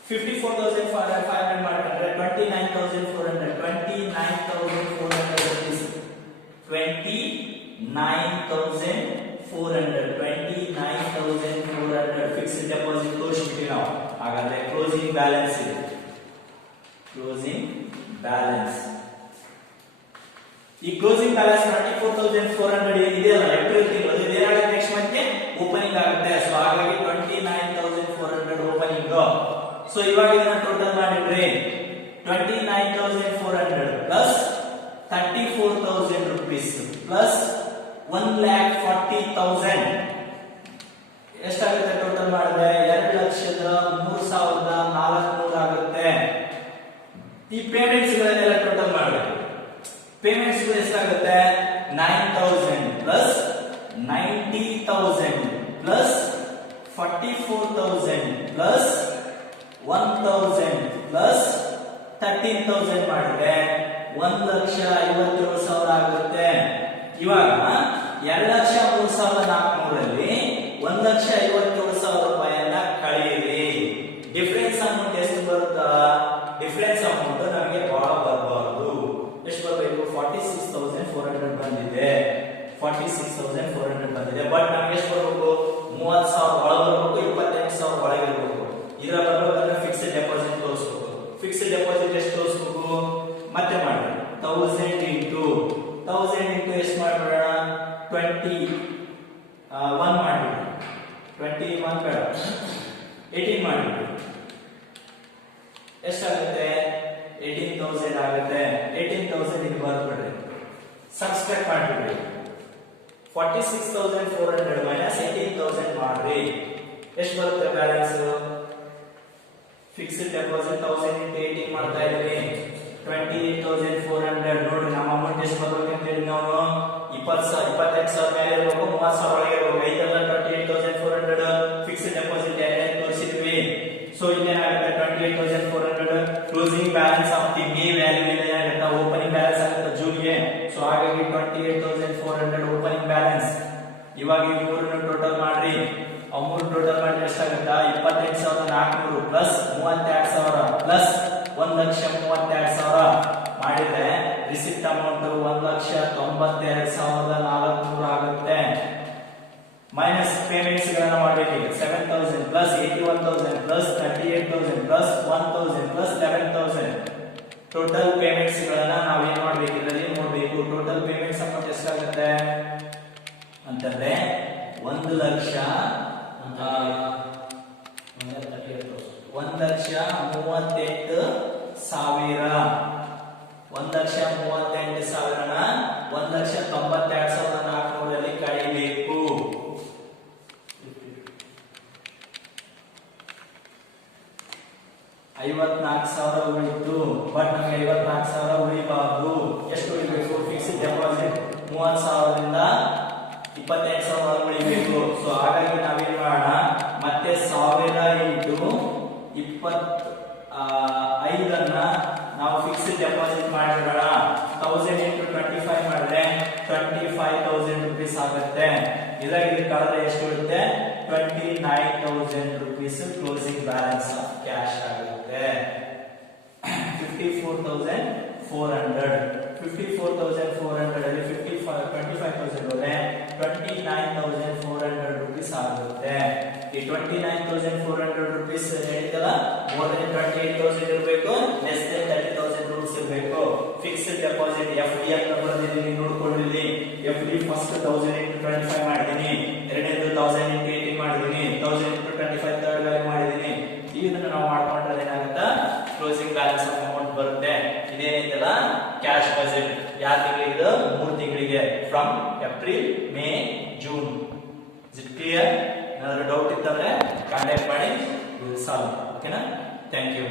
54,500 ಮಾಡಿದ್ರೆ 29,400 rupees. 29,400 ಫಿಕ್ಸ್ಡ್ ಡೆಪಾಸಿಟ್ ತೋರಿಸ್ಬಿಟ್ಟಿವಿ ನಾವು. ಹಾಗಾದ್ರೆ ಕ್ಲೋಸಿಂಗ್ ಬ್ಯಾಲೆನ್ಸ್ ಇದೆ. ಕ್ಲೋಸಿಂಗ್ ಬ್ಯಾಲೆನ್ಸ್ ಈ ಕ್ಲೋಸಿಂಗ್ ಬ್ಯಾಲೆನ್ಸ್ 24,400 ಇದೆಯಲ್ಲ ಏಪ್ರಿಲ್ ತಿಂಗಳು ಇದೇನಾಗುತ್ತೆ ನೆಕ್ಸ್ಟ್ ಮಂತ್ಗೆ ಓಪನಿಂಗ್ ಆಗುತ್ತೆ. ಸೊ ಹಾಗಾಗಿ 29,400 ಓಪನಿಂಗ್. ಸೊ ಇವಾಗ ಇದನ್ನ ಟೋಟಲ್ ಮಾಡಿದ್ರೆ 29,400 ಪ್ಲಸ್ 34,000 rupees ಪ್ಲಸ್ 1,40,000 ಎಷ್ಟಾಗುತ್ತೆ ಟೋಟಲ್ ಮಾಡಿದ್ರೆ 2,03,400 ಆಗುತ್ತೆ. ಈ ಪೇಮೆಂಟ್ಸ್ ಗಳನ್ನೆಲ್ಲ ಟೋಟಲ್ ಮಾಡಬೇಕು. ಪೇಮೆಂಟ್ಸ್ ಎಷ್ಟಾಗುತ್ತೆ? 9,000 ಪ್ಲಸ್ 90,000 ಪ್ಲಸ್ 44,000 ಪ್ಲಸ್ 1,000 ಪ್ಲಸ್ 13,000 ಮಾಡಿದ್ರೆ 1,57,000 ಆಗುತ್ತೆ. ಇವಾಗ 2,03,400 ಅಲ್ಲಿ 1,57,000 ರೂಪಾಯಿಯನ್ನ ಕಳೆಯಿರಿ. ಡಿಫರೆನ್ಸ್ ಅಮೌಂಟ್ ಎಷ್ಟು ಬರುತ್ತಾ? ಡಿಫರೆನ್ಸ್ ಅಮೌಂಟ್ ನಮಗೆ ಬಹಳ ಬರಬಾರದು. ಎಷ್ಟು ಬರಬೇಕು? 46,400 ಬಂದಿದೆ. 46,400 ಬಂದಿದೆ. ಬಟ್ ನಮಗೆ ಎಷ್ಟು ಬರಬೇಕು? 30,000 ಒಳಗೆ ಬರಬೇಕು. 28,000 ಒಳಗೆ ಇರಬೇಕು. ಇದರ ಬರಬೇಕಂದ್ರೆ ಫಿಕ್ಸ್ಡ್ ಡೆಪಾಸಿಟ್ ತೋರಿಸಬೇಕು. ಫಿಕ್ಸ್ಡ್ ಡೆಪಾಸಿಟ್ ಎಷ್ಟು ತೋರಿಸಬೇಕು? ಮತ್ತೆ ಮಾಡಿ 1000 into ಎಷ್ಟು ಮಾಡ್ಬಿಡೋಣ? 21 ಮಾಡ್ಬಿಡಿ. 21 ಬೇಡ 18 ಮಾಡ್ಬಿಡಿ. ಎಷ್ಟಾಗುತ್ತೆ? 18,000 ಆಗುತ್ತೆ. 18,000 ಇದು ಬರ್ಬಿಡ್ರಿ. ಸಬ್ಸ್ಟ್ರಾಕ್ಟ್ ಮಾಡ್ಬಿಡ್ರಿ. 46,400 ಮೈನಸ್ 18,000 ಮಾಡ್ರಿ. ಎಷ್ಟು ಬರುತ್ತೆ ಬ್ಯಾಲೆನ್ಸ್? ಫಿಕ್ಸ್ಡ್ ಡೆಪಾಸಿಟ್ 1000 into 18 ಮಾಡ್ತಾ ಇದೀವಿ. 28,400 ನೋಡ್ರಿ ನಮ್ಮ ಅಮೌಂಟ್ ಎಷ್ಟು ಬರ್ಬೇಕು ಅಂತ ಹೇಳಿ ನಾವು 28,000 ಮೇಲೆ ಇರಬೇಕು. 30,000 ಒಳಗೆ ಇರಬೇಕು. ಇದೆಲ್ಲ 28,400 ಫಿಕ್ಸ್ಡ್ ಡೆಪಾಸಿಟ್ ತೋರಿಸಿದ್ವಿ. ಸೊ ಇಲ್ಲೇನಾಗುತ್ತೆ? 28,400 closing balance of the May value ಏನಾಗುತ್ತೆ? ಓಪನಿಂಗ್ ಬ್ಯಾಲೆನ್ಸ್ ಆಗುತ್ತೆ ಜೂನ್ಗೆ. ಸೊ ಹಾಗಾಗಿ 28,400 ಓಪನಿಂಗ್ ಬ್ಯಾಲೆನ್ಸ್. ಇವಾಗ ಈ ಮೂರನ್ನು ಟೋಟಲ್ ಮಾಡ್ರಿ. ಅಮೌಂಟ್ ಟೋಟಲ್ ಮಾಡಿದ್ರೆ ಎಷ್ಟಾಗುತ್ತೆ? 28,400 ಪ್ಲಸ್ 32,000 ಪ್ಲಸ್ 1,32,000 ಮಾಡಿದ್ರೆ ರಿಸಿಪ್ಟ್ ಅಮೌಂಟ್ 1,92,400 ಆಗುತ್ತೆ. ಮೈನಸ್ ಪೇಮೆಂಟ್ಸ್ ಗಳನ್ನ ಮಾಡಬೇಕು. 7000 plus 81000 plus 38000 plus 1000 plus 11000 total payments ಗಳನ್ನ ನಾವು ಏನ್ ಮಾಡಬೇಕು, ಇದರಲ್ಲಿ ನೋಡಬೇಕು. ಟೋಟಲ್ ಪೇಮೆಂಟ್ಸ್ ಅಮೌಂಟ್ ಎಷ್ಟಾಗುತ್ತೆ ಅಂತಂದ್ರೆ 1,38,000ನ 1,92,400 ಕಳಿಬೇಕು. 54,000 ಉಳಿತು. ಬಟ್ ನಮಗೆ 54,000 ಉಳಿಬಾರ್ದು. ಎಷ್ಟು ಉಳಿಬೇಕು? ಫಿಕ್ಸ್ಡ್ ಡೆಪಾಸಿಟ್ 30,000ರಿಂದ 28,000 ಉಳಿಬೇಕು. ಸೊ ಹಾಗಾಗಿ ನಾವೇನ್ ಮಾಡೋಣ, ಮತ್ತೆ 1000 ಇಂಟು 25 ನಾವು ಫಿಕ್ಸ್ಡ್ ಡೆಪಾಸಿಟ್ ಮಾಡಿರೋಣ. 1000 ಇಂಟು 25 ಮಾಡಿದ್ರೆ 25,000 ರುಪೀಸ್ ಆಗುತ್ತೆ. ಇದರಲ್ಲಿ ಕಳೆದ್ರೆ ಎಷ್ಟು ಉಳಿಯುತ್ತೆ? 29,000 rupees closing balance of cash ಆಗುತ್ತೆ. 54,400 ಅಲ್ಲಿ 25,000 ಹೋದ್ರೆ 29,400 ರುಪೀಸ್ ಆಗುತ್ತೆ. ಈ 29,400 ರುಪೀಸ್ ಹೇಳಿದಲ್ಲ, ಮೋರ್ ದೆನ್ 28,000 ಇರಬೇಕು, ಲೆಸ್ ದೆನ್ 30,000 ರೂಪೀಸ್ ಇರಬೇಕು. ಫಿಕ್ಸ್ಡ್ ಡೆಪಾಸಿಟ್ FD ಅಂತ ಬರೆದಿದ್ದೀನಿ, ನೋಡ್ಕೊಳ್ಳಿ. FD ಫಸ್ಟ್ 1000 ಇಂಟು 25 ಮಾಡಿದೀನಿ, ಎರಡನೇದು 1000 ಇಂಟು 18 ಮಾಡಿದೀನಿ, 1000 ಇಂಟು 25 ಥರ್ಡ್ ವ್ಯಾಲ್ಯೂ ಮಾಡಿದೀನಿ. ಇದನ್ನ ನಾವು ಮಾಡ್ಕೊಂಡ್ರೆ ಏನಾಗುತ್ತೆ, ಕ್ಲೋಸಿಂಗ್ ಬ್ಯಾಲೆನ್ಸ್ ಆಫ್ ಅಮೌಂಟ್ ಬರುತ್ತೆ. ಇದೇನಿದೆಲ್ಲ ಕ್ಯಾಶ್ ಬಜೆಟ್. ಯಾವ ತಿಂಗಳಿಗೆ? 3 ತಿಂಗಳಿಗೆ, from April, May, June. Is it clear? ಏನಾದರೂ ಡೌಟ್ ಇತ್ತಂದ್ರೆ ಕಾಂಟ್ಯಾಕ್ಟ್ ಮಾಡಿ, ಸಾಲ್ವ್. ಓಕೆನಾ? Thank you.